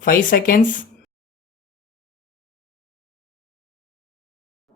5 seconds.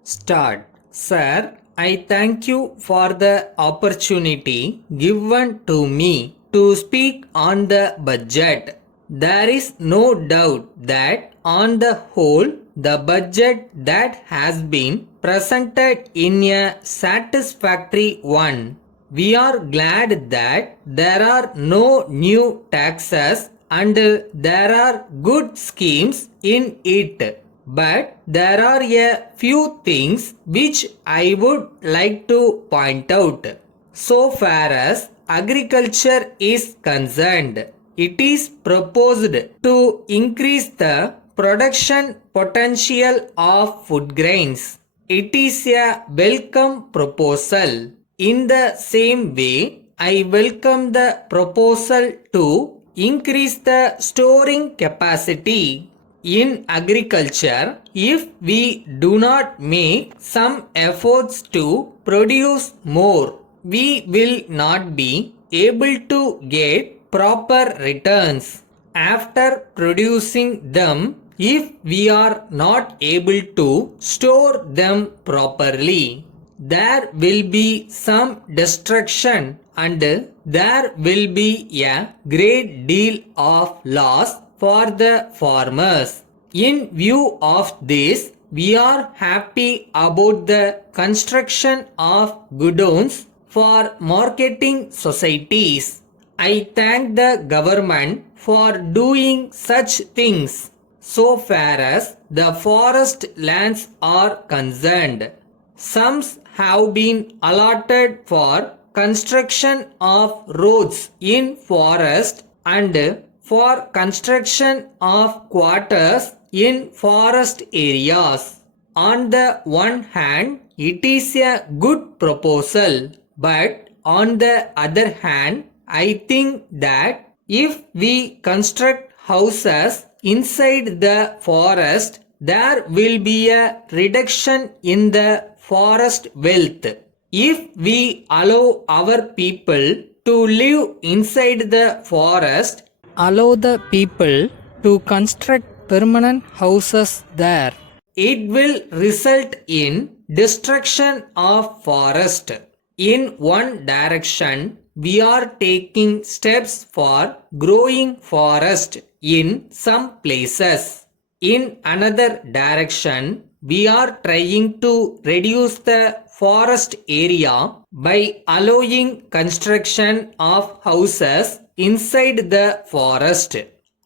Start. Sir, I thank you for the opportunity given to me to speak on the budget. There is no doubt that on the whole, the budget that has been presented in a satisfactory one. We are glad that there are no new taxes and there are good schemes in it. But there are a few things which I would like to point out. So far as agriculture is concerned, it is proposed to increase the production potential of food grains. It is a welcome proposal. In the same way, I welcome the proposal to increase the storing capacity. In agriculture, if we do not make some efforts to produce more, we will not be able to get proper returns after producing them if we are not able to store them properly. There will be some destruction and there will be a great deal of loss for the farmers. In view of this, we are happy about the construction of godowns for marketing societies. I thank the government for doing such things so far as the forest lands are concerned. Some have been allotted for construction of roads in forest and for construction of quarters in forest areas. On the one hand, it is a good proposal, but on the other hand, I think that if we construct houses inside the forest, there will be a reduction in the forest wealth. If we allow our people to live inside the forest, allow the people to construct permanent houses there, it will result in destruction of forest. In one direction, we are taking steps for growing forest in some places. In another direction, we are trying to reduce the forest area by allowing construction of houses inside the forest.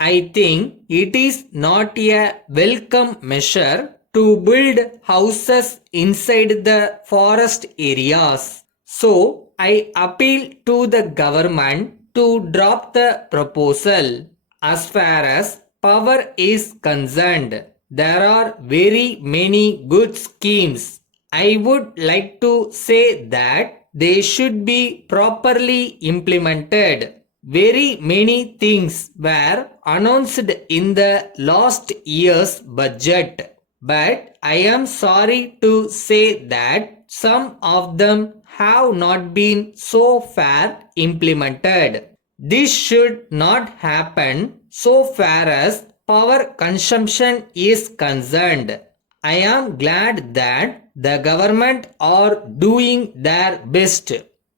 I think it is not a welcome measure to build houses inside the forest areas. So, I appeal to the government to drop the proposal. As far as power is concerned, there are very many good schemes. I would like to say that they should be properly implemented. Very many things were announced in the last year's budget, but I am sorry to say that some of them have not been so far implemented. This should not happen so far as power consumption is concerned. I am glad that the government are doing their best,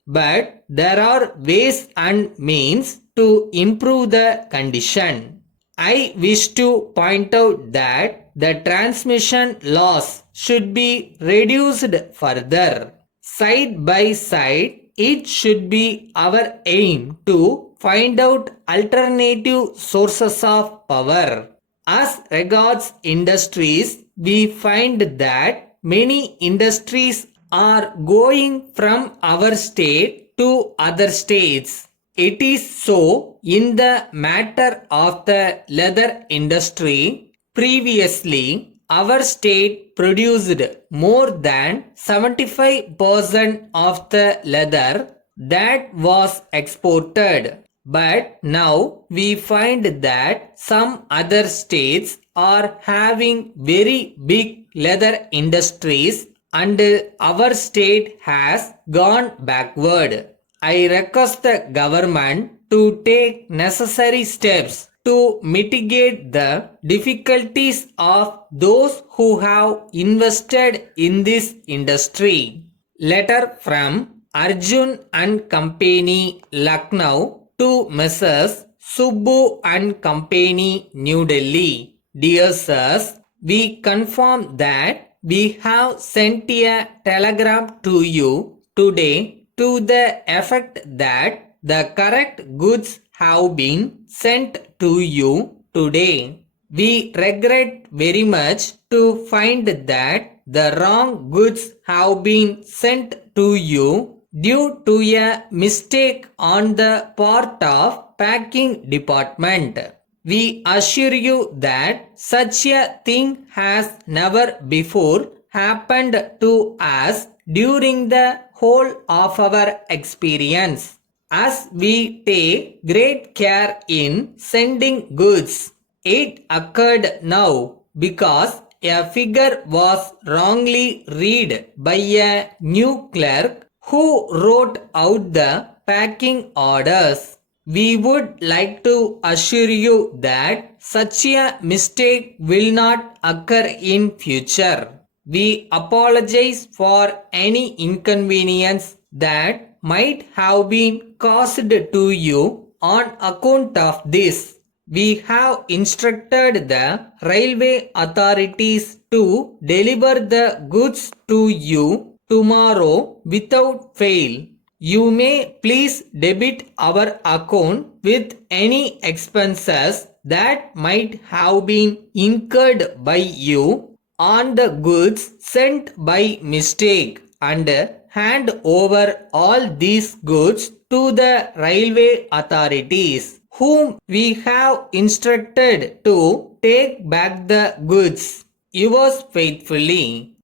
but there are ways and means to improve the condition. I wish to point out that the transmission loss should be reduced further. Side by side, it should be our aim to find out alternative sources of power. As regards industries, we find that many industries are going from our state to other states. It is so in the matter of the leather industry. Previously, our state produced more than 75% of the leather that was exported. But now we find that some other states are having very big leather industries and our state has gone backward. I request the government to take necessary steps to mitigate the difficulties of those who have invested in this industry. Letter from Arjun and Company, Lucknow to Messrs. Subbu and Company, New Delhi. Dear sirs, we confirm that we have sent a telegram to you today to the effect that the correct goods have been sent to you today. We regret very much to find that the wrong goods have been sent to you due to a mistake on the part of packing department. We assure you that such a thing has never before happened to us during the whole of our experience. As we take great care in sending goods, it occurred now because a figure was wrongly read by a new clerk who wrote out the packing orders. We would like to assure you that such a mistake will not occur in future. We apologize for any inconvenience that might have been caused to you on account of this. We have instructed the railway authorities to deliver the goods to you tomorrow without fail. You may please debit our account with any expenses that might have been incurred by you on the goods sent by mistake and hand over all these goods to the railway authorities, whom we have instructed to take back the goods. Yours faithfully.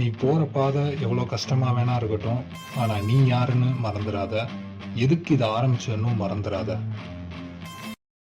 நீ போற பாதை எவ்வளோ கஷ்டமா வேணா இருக்கட்டும், ஆனா நீ யாருன்னு மறந்துடாத. எதுக்கு இதை ஆரம்பிச்சேன்னு மறந்துடாத.